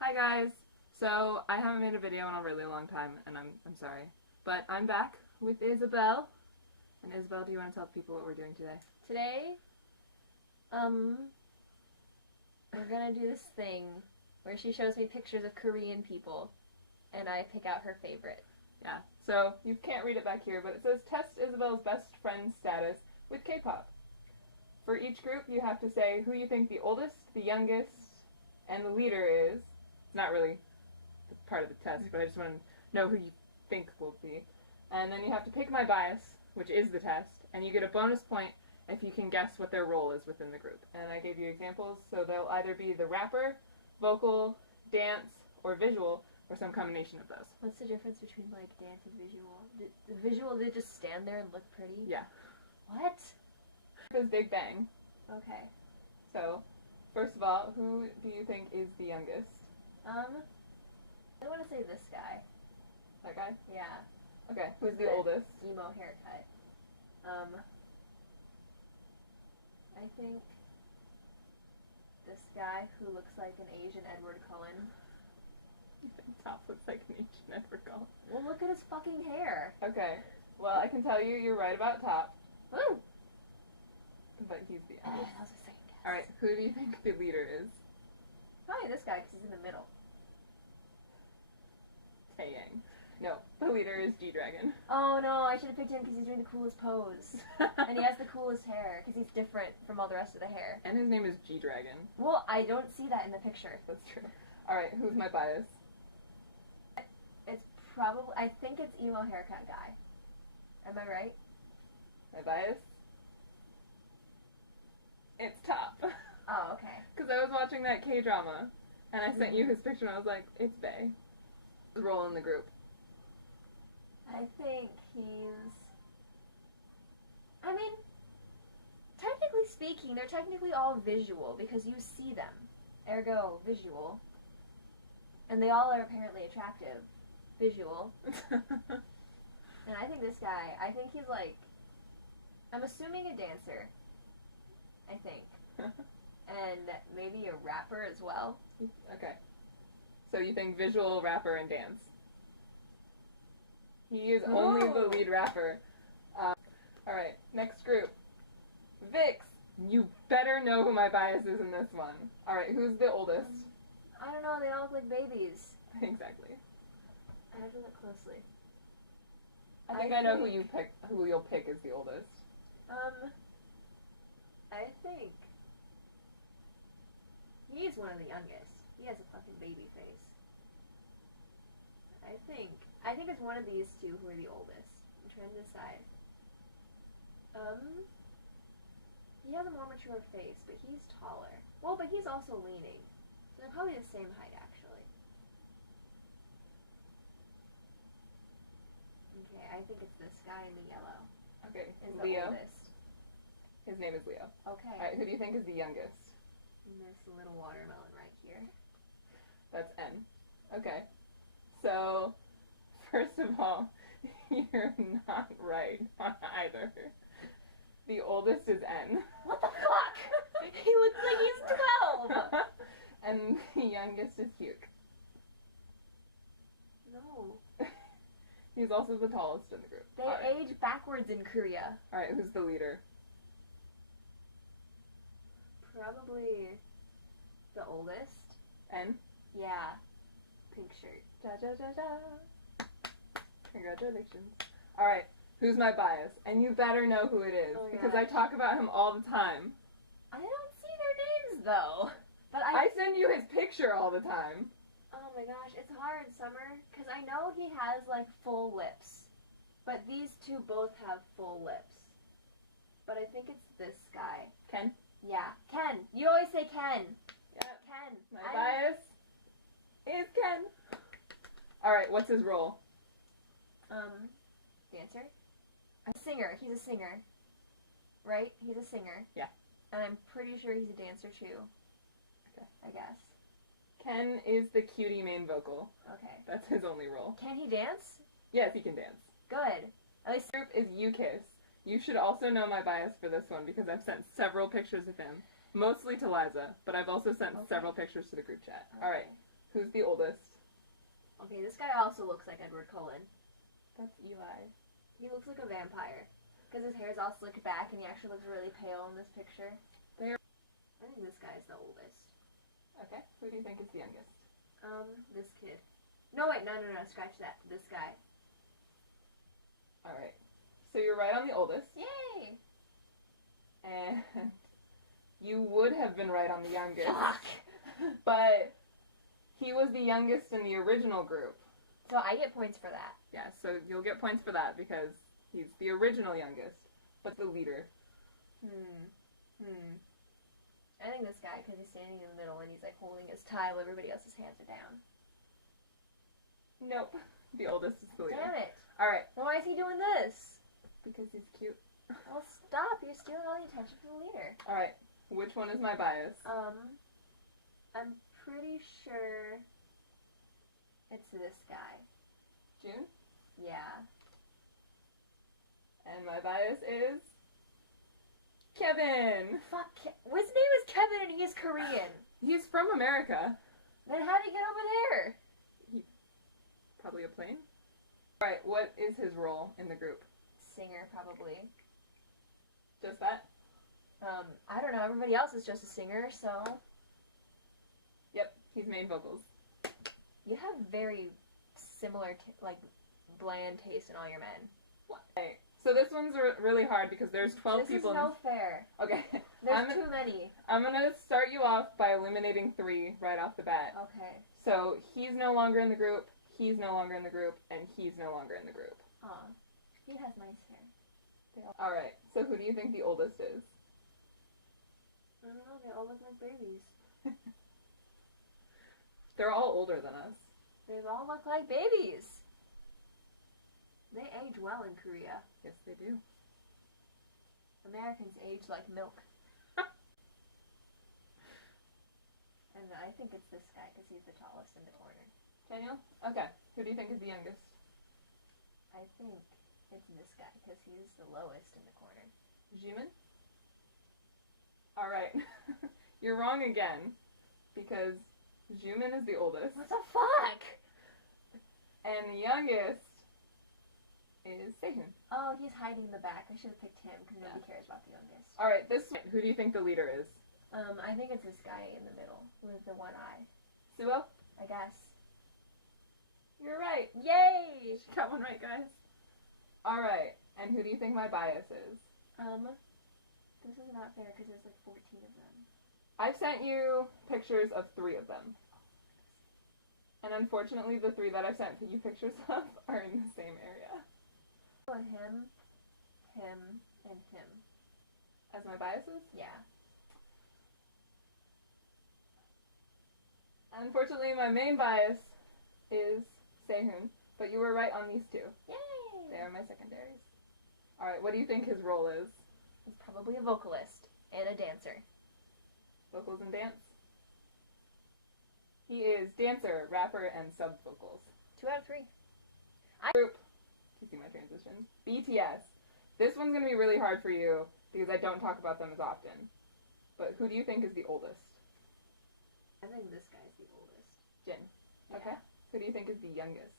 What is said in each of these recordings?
Hi guys! So, I haven't made a video in a really long time, and I'm sorry. But I'm back with Isabelle. And Isabelle, do you want to tell people what we're doing today? Today, we're gonna do this thing where she shows me pictures of Korean people, and I pick out her favorite. Yeah, so you can't read it back here, but it says test Isabelle's best friend status with K-pop. For each group, you have to say who you think the oldest, the youngest, and the leader is. It's not really part of the test, but I just want to know who you think will be. And then you have to pick my bias, which is the test, and you get a bonus point if you can guess what their role is within the group. And I gave you examples, so they'll either be the rapper, vocal, dance, or visual, or some combination of those. What's the difference between, like, dance and visual? The visual, they just stand there and look pretty? Yeah. What? It's Big Bang. Okay. So, first of all, who do you think is the youngest? I want to say this guy. That guy? Yeah. Okay, who's the oldest? Emo haircut. I think this guy who looks like an Asian Edward Cullen. Top looks like an Asian Edward Cullen. Well, look at his fucking hair. Okay, well, I can tell you you're right about Top. Woo! But he's the youngest. That was a second guess. Alright, who do you think the leader is? Probably this guy, because he's in the middle. Taeyang. No, the leader is G-Dragon. Oh no, I should have picked him because he's doing the coolest pose. And he has the coolest hair, because he's different from all the rest of the hair. And his name is G-Dragon. Well, I don't see that in the picture. That's true. Alright, who's my bias? It's probably, I think it's emo haircut guy. Am I right? My bias? It's Top. Oh, okay. Because I was watching that K-drama, and I sent you his picture, and I was like, it's Bae. Role in the group. I think he's... I mean, technically speaking, they're technically all visual because you see them. Ergo, visual. And they all are apparently attractive. Visual. And I think this guy, I think he's like... I'm assuming a dancer. I think. And maybe a rapper as well. Okay. So you think visual, rapper, and dance. He is only the lead rapper. Alright, next group. Vix! You better know who my bias is in this one. Alright, who's the oldest? I don't know, they all look like babies. Exactly. I have to look closely. I think I know who you'll pick as the oldest. I think he's one of the youngest. He has a fucking baby face. I think it's one of these two who are the oldest. I'm trying to decide. He has a more mature face, but he's taller. Well, but he's also leaning. So they're probably the same height, actually. Okay, I think it's this guy in the yellow. Okay, Is the Leo. oldest. His name is Leo. Okay. Alright, who do you think is the youngest? And this little watermelon right here. That's N. Okay. So, first of all, you're not right on either. The oldest is N. What the fuck? He looks like he's 12! And the youngest is Hyuk. No. He's also the tallest in the group. They age backwards in Korea. Alright, who's the leader? Probably the oldest. N? Yeah. Pink shirt. Ja ja ja ja. Congratulations. Alright, who's my bias? And you better know who it is, Oh, because gosh. I talk about him all the time. I don't see their names though. But I send you his picture all the time. Oh my gosh, it's hard, Summer, because I know he has like full lips. But these two both have full lips. But I think it's this guy. Ken? Yeah, Ken. You always say Ken. Yeah. Ken. My bias is Ken. Alright, what's his role? Dancer? A singer. He's a singer. Right? He's a singer. Yeah. And I'm pretty sure he's a dancer too. Okay. I guess. Ken is the cutie main vocal. Okay. That's his only role. Can he dance? Yes, he can dance. Good. At least Group is UKISS. You should also know my bias for this one because I've sent several pictures of him. Mostly to Liza, but I've also sent several pictures to the group chat. Okay. Alright, Who's the oldest? Okay, this guy also looks like Edward Cullen. That's Eli. He looks like a vampire. Because his hair's all slicked back and he actually looks really pale in this picture. I think this guy's the oldest. Okay, who do you think is the youngest? This kid. No, wait, no, scratch that. This guy. Alright. So you're right on the oldest. Yay! And you would have been right on the youngest. Fuck! But he was the youngest in the original group. So I get points for that. Yeah, so you'll get points for that because he's the original youngest, but the leader. I think this guy, because he's standing in the middle and he's like holding his tie while everybody else's hands are down. Nope. The oldest is the leader. Damn it. Alright. Then why is he doing this? Because he's cute. Well, stop. You're stealing all the attention from the leader. Alright. Which one is my bias? I'm pretty sure it's this guy. June? Yeah. And my bias is Kevin. Fuck. His name is Kevin and he's Korean. He's from America. Then how did he get over there? Probably a plane. Alright, what is his role in the group? Singer, probably. Just that? I don't know. Everybody else is just a singer, so. Yep, he's main vocals. You have very similar, bland taste in all your men. What? Okay, so this one's really hard because there's 12 people. This is no fair. Okay. There's too many. I'm gonna start you off by eliminating 3 right off the bat. Okay. So he's no longer in the group, he's no longer in the group, and he's no longer in the group. Aw. He has nice hair. Alright, so who do you think the oldest is? I don't know. They all look like babies. They're all older than us. They all look like babies. They age well in Korea. Yes, they do. Americans age like milk. And I think it's this guy because he's the tallest in the corner. Daniel? Okay. Who do you think is the youngest? I think it's this guy because he's the lowest in the corner. Jimin? Alright. You're wrong again. Because Jimin is the oldest. What the fuck? And the youngest is Sehun. Oh, he's hiding in the back. I should have picked him because nobody cares about the youngest. Alright, who do you think the leader is? I think it's this guy in the middle with the one eye. Suo? I guess. You're right. Yay! She got one right, guys. Alright, and who do you think my bias is? This is not fair because there's like 14 of them. I've sent you pictures of 3 of them. And unfortunately, the 3 that I sent you pictures of are in the same area. Him, and him. As my biases? Yeah. Unfortunately, my main bias is Sehun, but you were right on these 2. Yay! They are my secondaries. Alright, what do you think his role is? He's probably a vocalist and a dancer. Vocals and dance? He is dancer, rapper, and sub-vocals. 2 out of 3. Group. You see my transitions? BTS. This one's going to be really hard for you because I don't talk about them as often. But who do you think is the oldest? I think this guy's the oldest. Jin. Yeah. Okay. Who do you think is the youngest?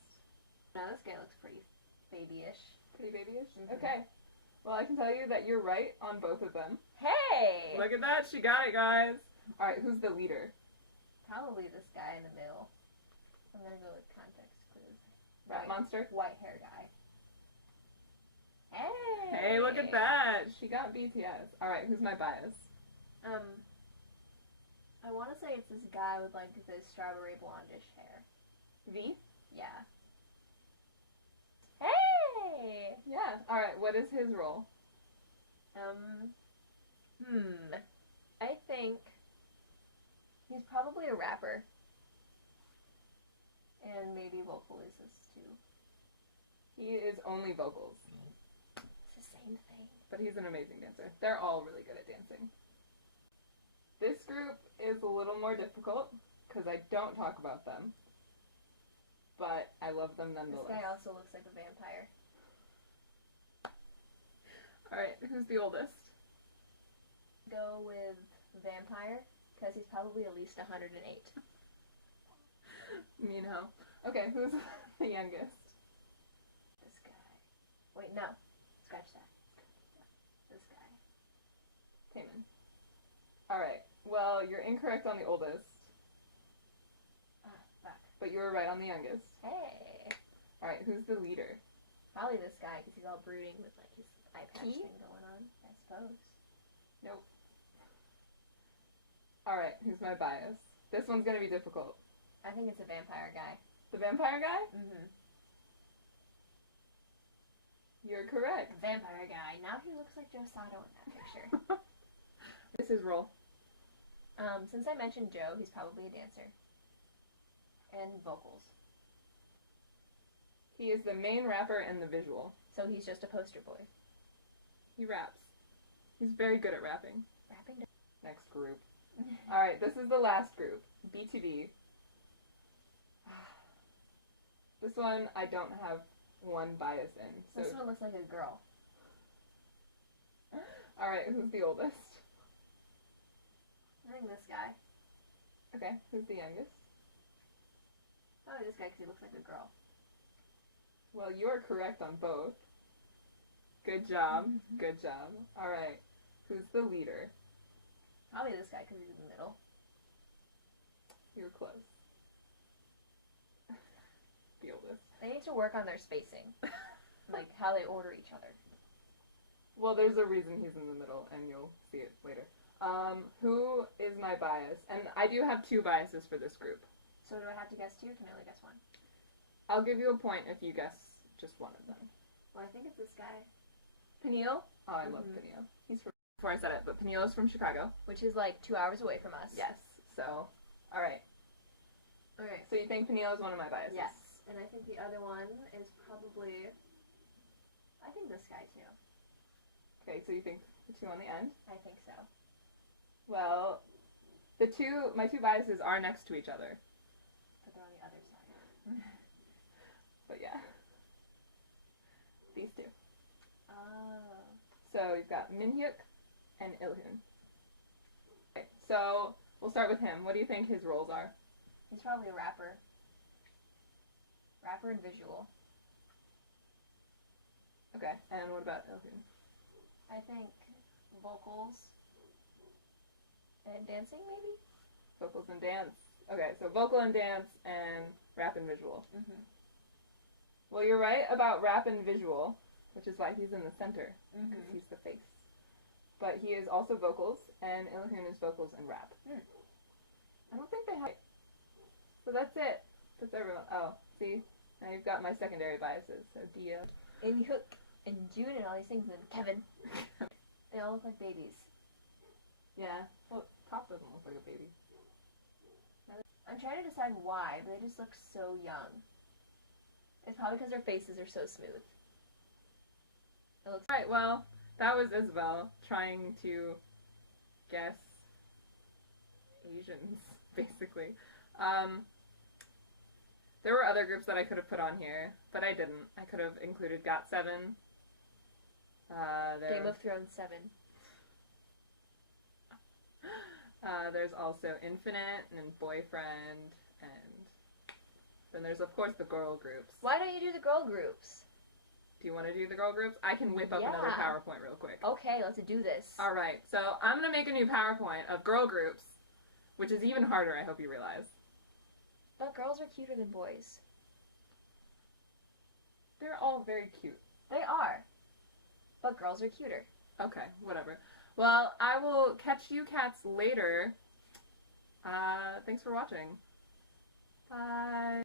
Now this guy looks pretty babyish. Pretty babyish? Mm-hmm. Okay. Well, I can tell you that you're right on both of them. Hey! Look at that. She got it, guys. Alright, who's the leader? Probably this guy in the middle. I'm gonna go with context clues. Rat monster? White hair guy. Hey! Hey, look at that. She got BTS. Alright, who's my bias? I want to say it's this guy with like this strawberry blondish hair. V? Yeah. Hey! Yeah. Alright, what is his role? I think he's probably a rapper. And maybe vocalist too. He is only vocals. It's the same thing. But he's an amazing dancer. They're all really good at dancing. This group is a little more difficult because I don't talk about them. But I love them nonetheless. This guy also looks like a vampire. Alright, who's the oldest? Go with vampire because he's probably at least 108. know. Okay, who's the youngest? This guy. Wait, no. Scratch that. This guy. Taman. Alright, well, you're incorrect on the oldest, Fuck. but you were right on the youngest. Hey. Alright, who's the leader? Probably this guy, because he's all brooding with, like, his eye patch He? thing going on, I suppose. Nope. Alright, who's my bias? This one's gonna be difficult. I think it's a vampire guy. The vampire guy? Mm-hmm. You're correct. Vampire guy. Now he looks like Joe Sato in that picture. What's his role? Since I mentioned Joe, he's probably a dancer. And vocals. He is the main rapper and the visual. So he's just a poster boy. He raps. He's very good at rapping. Rapping? Next group. Alright, this is the last group. B2D. This one I don't have one bias in. So This one looks like a girl. alright, who's the oldest? I think this guy. Okay, who's the youngest? Probably this guy because he looks like a girl. Well, you're correct on both. Good job. Good job. Alright, who's the leader? Probably this guy because he's in the middle. You're close. The oldest. They need to work on their spacing. Like how they order each other. Well, there's a reason he's in the middle, and you'll see it later. Who is my bias? And I do have two biases for this group. So do I have to guess two or can I only guess one? I'll give you a point if you guess just one of them. Well, I think it's this guy. Peniel? Oh, I love Peniel. He's from, before I said it, but Peniel is from Chicago. Which is like 2 hours away from us. Yes. So, alright. Alright. So you think Peniel is one of my biases? Yes. And I think the other one is probably... I think this guy too. Okay, so you think the two on the end? I think so. Well, my two biases are next to each other. But they're on the other side. But yeah. These two. Oh. So you've got Minhyuk and Ilhun. Okay, so we'll start with him. What do you think his roles are? He's probably a rapper. Rapper and visual. Okay, and what about Ilhun? I think vocals and dancing, maybe? Vocals and dance. Okay, so vocal and dance and rap and visual. Mm-hmm. Well, you're right about rap and visual, which is why he's in the center, because Mm-hmm. he's the face. But he is also vocals, and Ilhun is vocals and rap. I don't think they have... So that's it. That's everyone. Oh, see? Now you've got my secondary biases. So Dia. Amy Hook and June and all these things, and Kevin. They all look like babies. Yeah. Well, Top doesn't look like a baby. I'm trying to decide why, but they just look so young. It's probably because their faces are so smooth. It looks Alright, well, that was Isabelle trying to guess Asians, basically. There were other groups that I could have put on here, but I didn't. I could have included GOT7. Game of Thrones 7. There's also Infinite and Boyfriend, and then there's of course the girl groups. Why don't you do the girl groups? Do you want to do the girl groups? I can whip up another Yeah. PowerPoint real quick. Okay, let's do this. Alright, so I'm going to make a new PowerPoint of girl groups, which is even harder, I hope you realize. But girls are cuter than boys. They're all very cute. They are. But girls are cuter. Okay, whatever. Well, I will catch you cats later. Thanks for watching. Bye.